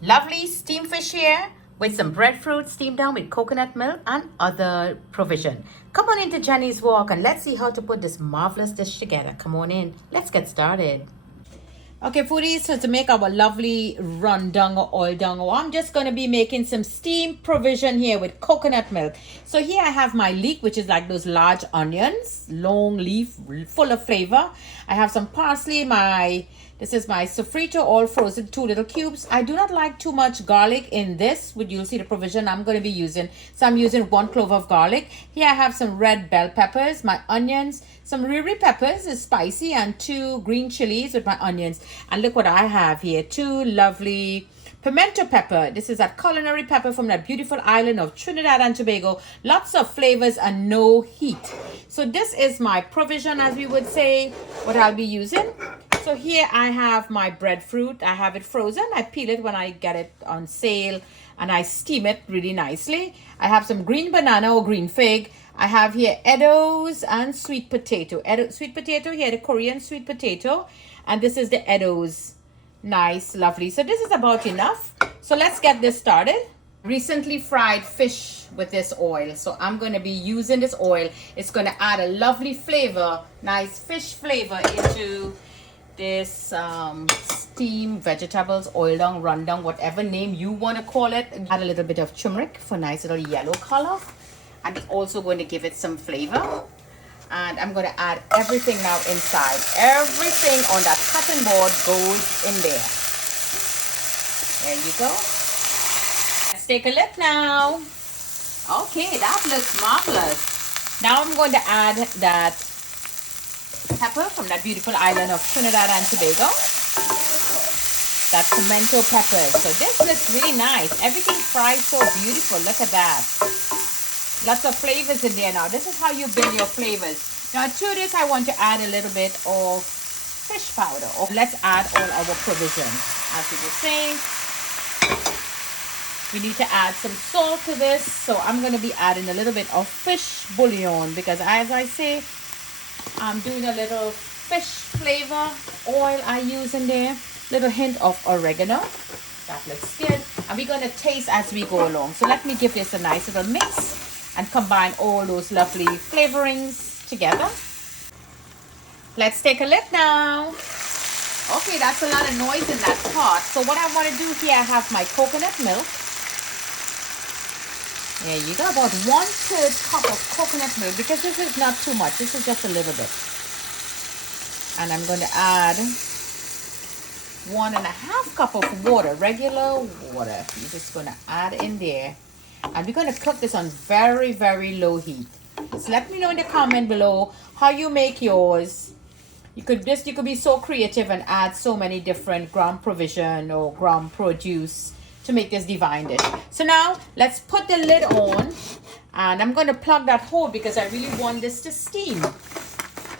Lovely steamed fish here with some breadfruit steamed down with coconut milk and other provision. Come on into Jenny's Walk and let's see how to put this marvelous dish together. Come on in. Let's get started. Okay, foodies, so to make our lovely rundown or oil down, I'm just going to be making some steamed provision here with coconut milk. So here I have my leek, which is like those large onions, long leaf, full of flavor. I have some parsley, this is my sofrito, all frozen, 2 little cubes. I do not like too much garlic in this, which you'll see the provision I'm going to be using. So I'm using 1 clove of garlic. Here I have some red bell peppers, my onions, some riri peppers is spicy, and 2 green chilies with my onions. And look what I have here, 2 lovely pimento pepper. This is that culinary pepper from that beautiful island of Trinidad and Tobago. Lots of flavors and no heat. So this is my provision, as we would say, what I'll be using. So here I have my breadfruit. I have it frozen. I peel it when I get it on sale and I steam it really nicely. I have some green banana or green fig. I have here eddos and sweet potato. Sweet potato here, the Korean sweet potato. And this is the eddos. Nice, lovely. So this is about enough. So let's get this started. Recently fried fish with this oil. So I'm going to be using this oil. It's going to add a lovely flavor, nice fish flavor into this steamed vegetables, oil down, rundown, whatever name you want to call it. Add a little bit of turmeric for nice little yellow color. And it's also going to give it some flavor. And I'm going to add everything now inside. Everything on that cutting board goes in there. There you go. Let's take a look now. Okay, that looks marvelous. Now I'm going to add that pepper from that beautiful island of Trinidad and Tobago. That pimento pepper. So this looks really nice. Everything fries so beautiful. Look at that. Lots of flavors in there now. This is how you build your flavors. Now to this I want to add a little bit of fish powder. Let's add all our provision. As we were saying, we need to add some salt to this. So I'm going to be adding a little bit of fish bouillon because, as I say, I'm doing a little fish flavor oil I use in there. Little hint of oregano. That looks good. And we're going to taste as we go along. So let me give this a nice little mix and combine all those lovely flavorings together. Let's take a look now. Okay, that's a lot of noise in that pot. So what I want to do here, I have my coconut milk. There you go, about 1/3 cup of coconut milk, because this is not too much. This is just a little bit. And I'm going to add 1.5 cup of water, regular water. You're just going to add in there. And we're going to cook this on very, very low heat. So let me know in the comment below how you make yours. You could be so creative and add so many different ground provision or ground produce to make this divine dish. So now let's put the lid on, and I'm going to plug that hole because I really want this to steam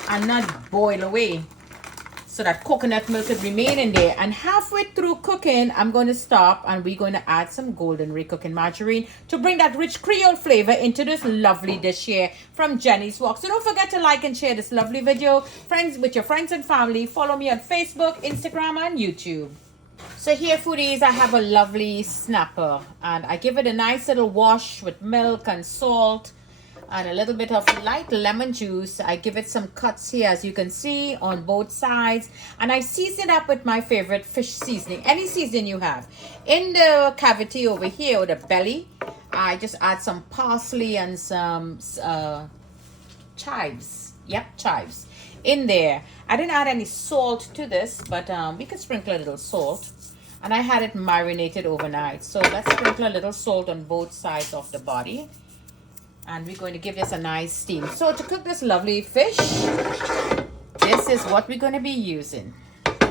and not boil away, so that coconut milk could remain in there. And halfway through cooking, I'm going to stop and we're going to add some golden ray cooking margarine to bring that rich Creole flavor into this lovely dish here from Jenny's Walk. So don't forget to like and share this lovely video with your friends and family. Follow me on Facebook, Instagram, and YouTube. So here, foodies, I have a lovely snapper, and I give it a nice little wash with milk and salt and a little bit of light lemon juice. I give it some cuts here, as you can see, on both sides, and I season it up with my favorite fish seasoning, any seasoning you have. In the cavity over here, or the belly, I just add some parsley and some chives. Yep, chives in there. I didn't add any salt to this, but we could sprinkle a little salt. And I had it marinated overnight, so let's sprinkle a little salt on both sides of the body. And we're going to give this a nice steam. So to cook this lovely fish, this is what we're going to be using.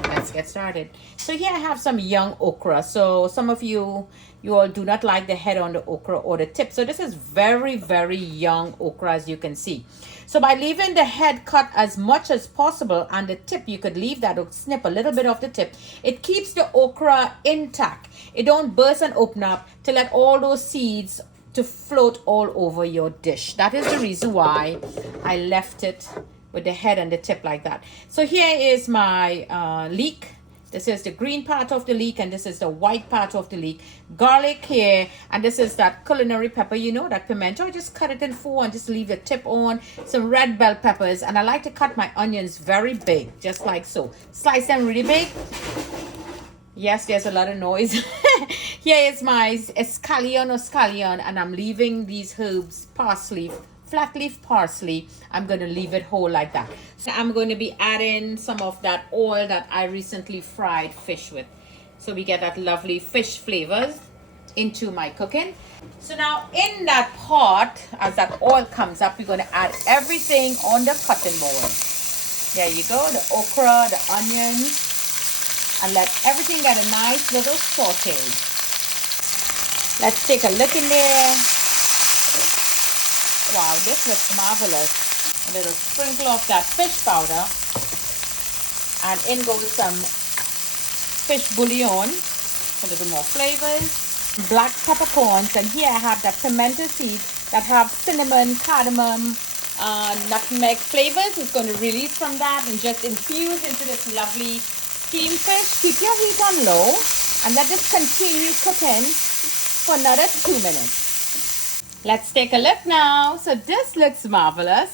Let's get started. So here I have some young okra. So some of you all do not like the head on the okra or the tip. So this is very, very young okra, as you can see. So by leaving the head cut as much as possible, and the tip, you could leave that or snip a little bit off the tip. It keeps the okra intact. It don't burst and open up to let all those seeds to float all over your dish. That is the reason why I left it with the head and the tip like that. So here is my leek This is the green part of the leek, and this is the white part of the leek. Garlic here, and this is that culinary pepper, you know, that pimento. I just cut it in four and just leave the tip on. Some red bell peppers, and I like to cut my onions very big, just like so. Slice them really big. Yes, there's a lot of noise. Here is my scallion or scallion, and I'm leaving these herbs, parsley, flat leaf parsley. I'm going to leave it whole like that. So I'm going to be adding some of that oil that I recently fried fish with. So we get that lovely fish flavors into my cooking. So now in that pot, as that oil comes up, we're going to add everything on the cutting board. There you go, the okra, the onions, and let everything get a nice little saute. Let's take a look in there. Wow, this looks marvelous. A little sprinkle of that fish powder, and in goes some fish bouillon, a little more flavors, black peppercorns, and here I have that pimento seed that have cinnamon, cardamom, nutmeg flavors. It's going to release from that and just infuse into this lovely steamed fish. Keep your heat on low and let this continue cooking for another 2 minutes. Let's take a look now. So this looks marvelous.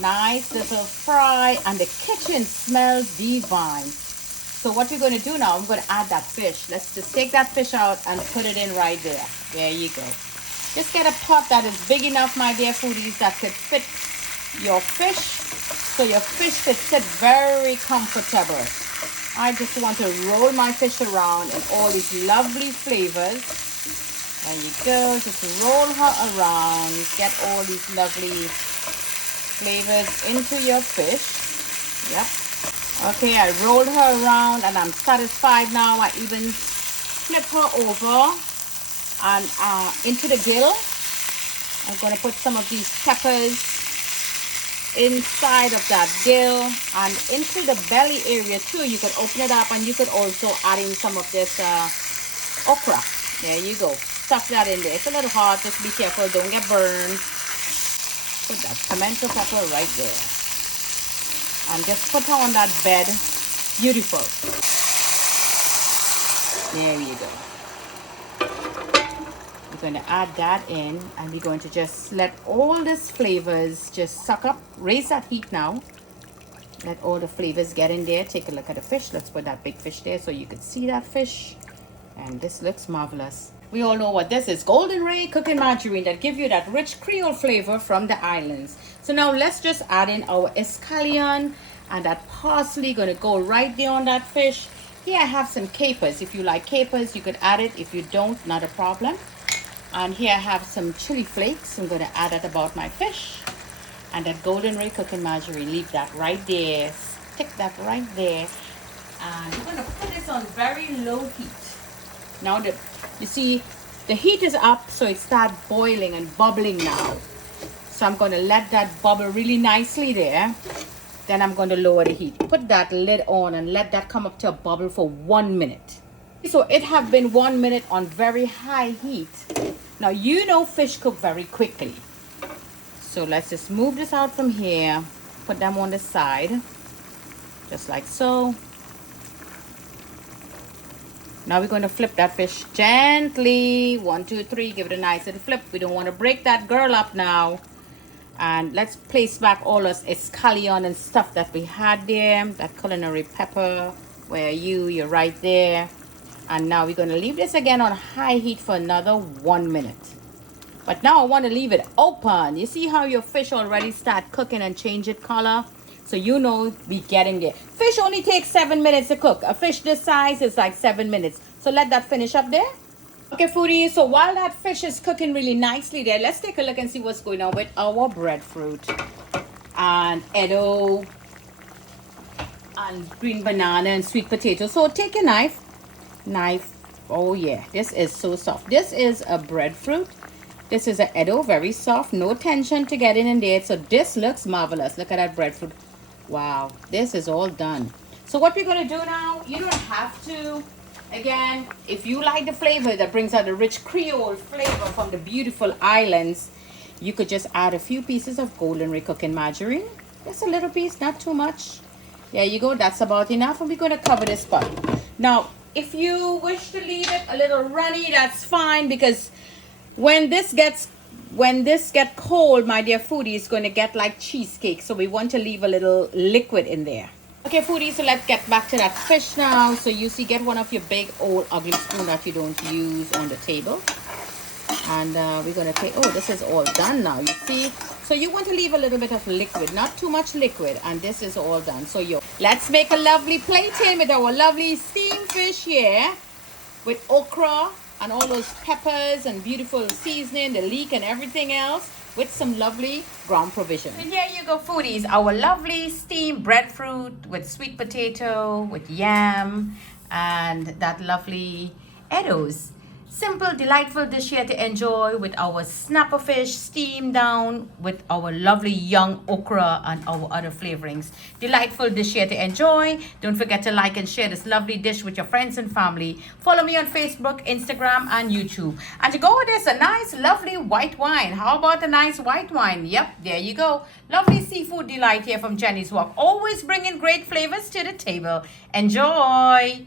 Nice little fry, and the kitchen smells divine. So what we're going to do now, I'm going to add that fish. Let's just take that fish out and put it in right there. There you go. Just get a pot that is big enough, my dear foodies, that could fit your fish, so your fish could sit very comfortable. I just want to roll my fish around in all these lovely flavors. There you go, just roll her around, get all these lovely flavors into your fish. Yep. Okay, I rolled her around and I'm satisfied now. I even flip her over and into the grill. I'm going to put some of these peppers inside of that gill and into the belly area too. You could open it up, and you could also add in some of this okra. There you go. Stuff that in there. It's a little hot. Just be careful. Don't get burned. Put that pimento pepper right there. And just put her on that bed. Beautiful. There you go. We're going to add that in, and we're going to just let all these flavors just suck up. Raise that heat now. Let all the flavors get in there. Take a look at the fish. Let's put that big fish there so you can see that fish. And this looks marvelous. We all know what this is. Golden Ray cooking margarine that give you that rich Creole flavor from the islands. So now let's just add in our scallion, and that parsley going to go right there on that fish. Here I have some capers. If you like capers, you could add it. If you don't, not a problem. And here I have some chili flakes. I'm going to add that about my fish. And that Golden Ray cooking margarine, leave that right there. Stick that right there. And I'm going to put this on very low heat. Now you see the heat is up, so it starts boiling and bubbling now. So I'm going to let that bubble really nicely there. Then I'm going to lower the heat. Put that lid on and let that come up to a bubble for 1 minute. So it have been 1 minute on very high heat. Now you know fish cook very quickly. So let's just move this out from here. Put them on the side. Just like so. Now we're going to flip that fish gently. 1, 2, 3. Give it a nice little flip. We don't want to break that girl up now. And let's place back all those scallion and stuff that we had there. That culinary pepper. Where you're right there. And now we're going to leave this again on high heat for another 1 minute. But now I want to leave it open. You see how your fish already start cooking and change its color? So you know we getting there. Fish only takes 7 minutes to cook. A fish this size is like 7 minutes. So let that finish up there. Okay, foodies. So while that fish is cooking really nicely there, let's take a look and see what's going on with our breadfruit and edo and green banana and sweet potato. So take your knife. Oh yeah, this is so soft. This is a breadfruit. This is an edo, very soft, no tension to get in there. So this looks marvelous. Look at that breadfruit. Wow, this is all done. So what we're going to do now, you don't have to, again, if you like the flavor that brings out the rich Creole flavor from the beautiful islands, you could just add a few pieces of Golden Ray cooking margarine. Just a little piece, not too much. There you go. That's about enough. And we're going to cover this pot. Now, if you wish to leave it a little runny, that's fine, because when this gets cold, my dear foodie, it's going to get like cheesecake. So we want to leave a little liquid in there. Okay, foodie, so let's get back to that fish now. So you see, get one of your big old ugly spoon that you don't use on the table. And we're going to take, oh, this is all done now, you see. So you want to leave a little bit of liquid, not too much liquid, and this is all done. So let's make a lovely plating with our lovely steamed fish here, with okra and all those peppers and beautiful seasoning, the leek and everything else, with some lovely ground provision. And here you go, foodies, our lovely steamed breadfruit with sweet potato, with yam, and that lovely Edos. Simple, delightful dish here to enjoy with our snapper fish steamed down with our lovely young okra and our other flavorings. Delightful dish here to enjoy. Don't forget to like and share this lovely dish with your friends and family. Follow me on Facebook, Instagram, and YouTube. And to go with this, a nice, lovely white wine. How about a nice white wine? Yep, there you go. Lovely seafood delight here from Jenny's Walk. Always bringing great flavors to the table. Enjoy!